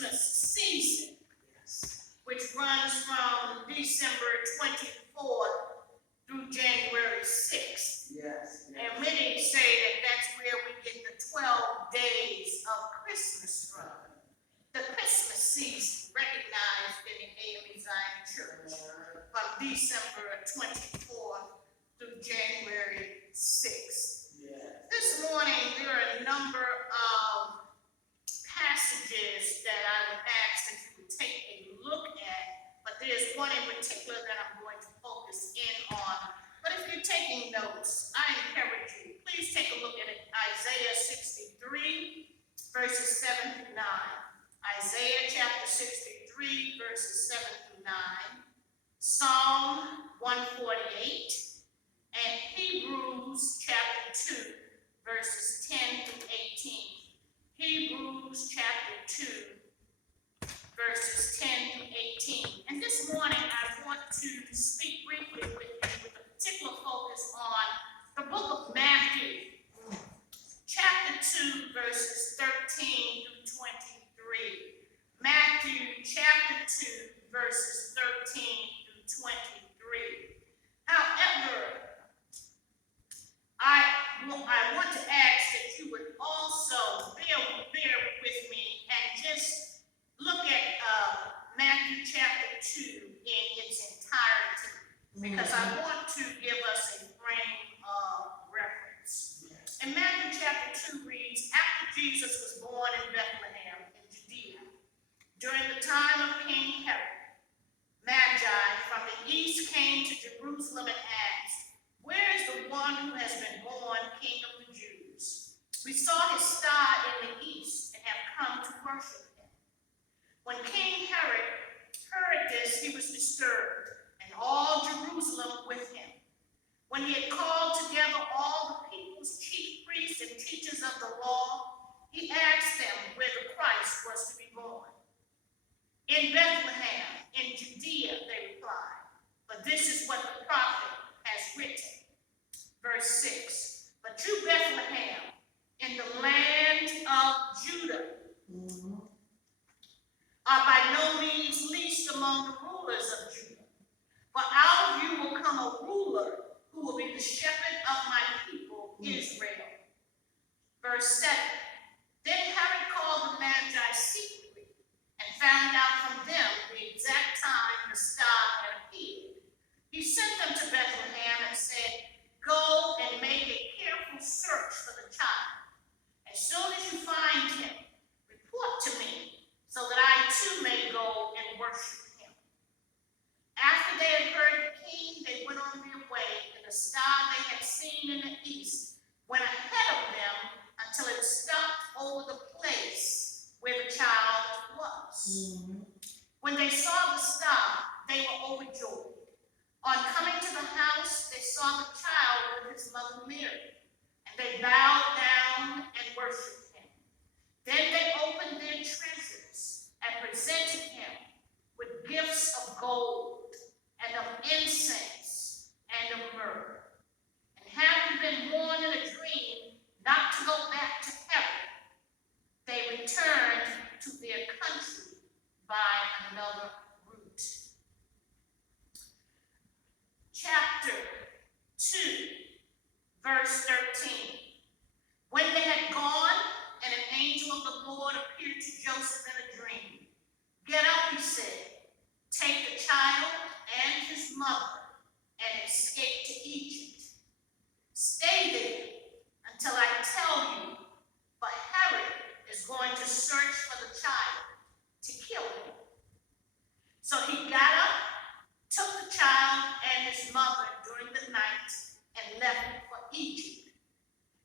Christmas season, which runs from December 24th through January 6th. And many say that that's where we get the 12 days of Christmas from. The Christmas season recognized in the AME Zion Church from December 24th through January 6th. This morning, there are a number of passages that I would ask that you would take a look at, but there's one in particular that I'm going to focus in on. But if you're taking notes, I encourage you, please take a look at it. Isaiah 63, verses 7 through 9. Isaiah chapter 63, verses 7 through 9. Psalm 148, and Hebrews chapter 2, verses 10 through 18. Hebrews chapter 2, verses 10 through 18. And this morning I want to speak briefly with you with a particular focus on the book of Matthew, chapter 2, verses 13 through 23. Matthew chapter 2, verses 13 through 23. However, I want to ask that you would also bear with me and just look at Matthew chapter 2 in its entirety, because I want to give us a frame of reference. And Matthew chapter 2 reads, after Jesus was born in Bethlehem in Judea, during the time of King Herod, Magi from the east came to Jerusalem and asked, where is the one who has been born King of the Jews? We saw his star in the east and have come to worship him. When King Herod heard this, he was disturbed, and all Jerusalem with him. When he had called together all the people's chief priests and teachers of the law, he asked them where the Christ was to be born. In Bethlehem, in Judea, they replied, but this is what the prophet has written. Verse 6, but you, Bethlehem, in the land of Judah, are by no means least among the rulers of Judah. For out of you will come a ruler who will be the shepherd of my people, Israel. Verse 7, then Herod called the Magi secretly and found out from them the exact time the star had appeared. He sent them to Bethlehem and said, go and make a careful search for the child. As soon as you find him, report to me, so that I too may go and worship him. After they had heard the king, they went on their way, and the star they had seen in the east went ahead of them until it stopped over the place where the child was. When they saw the star, they were overjoyed. On coming to the house, they saw the child with his mother Mary, and they bowed down and worshiped him. Then they opened their treasures and presented him with gifts of gold and of incense and of myrrh. And having been warned in a dream not to go back to heaven, they returned to their country by another route. Chapter 2, verse 13. When they had gone, and an angel of the Lord appeared to Joseph in a dream. Get up, he said, take the child and his mother and escape to Egypt. Stay there until I tell you, but Herod is going to search for the child to kill him. So he got up, took the child and his mother during the night, and left for Egypt,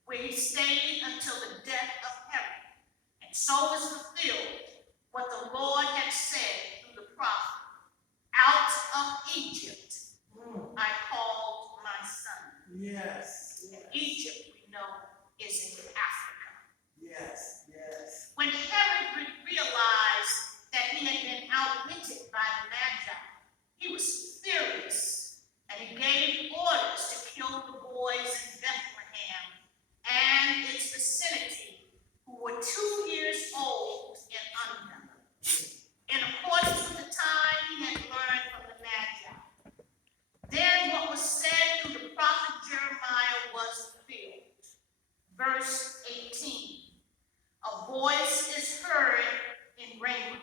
where he stayed until the death of Herod. And so was fulfilled what the Lord had said through the prophet, out of Egypt I called my son. Yes. And Egypt, we know, is in Africa. Yes. When Herod realized that he had been outwitted by the Magi, he was furious, and he gave orders to kill the boys in Bethlehem and its vicinity who were 2 years old and under. voice is heard in Ramah,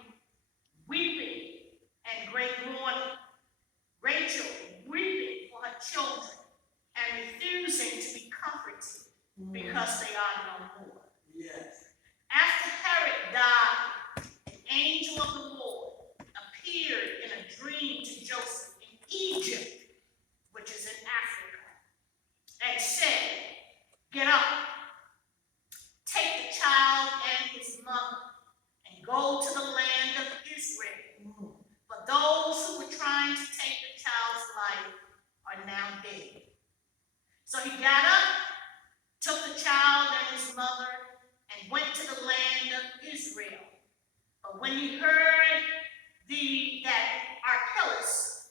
weeping and great mourning, Rachel weeping for her children and refusing to be comforted because they are no more. Yes. After Herod died, an angel of the Lord appeared in a dream to Joseph in Egypt, which is in Africa, and said, "Get up, take the child and his mother, and go to the land of Israel. For those who were trying to take the child's life are now dead." So he got up, took the child and his mother, and went to the land of Israel. But when he heard that Archelaus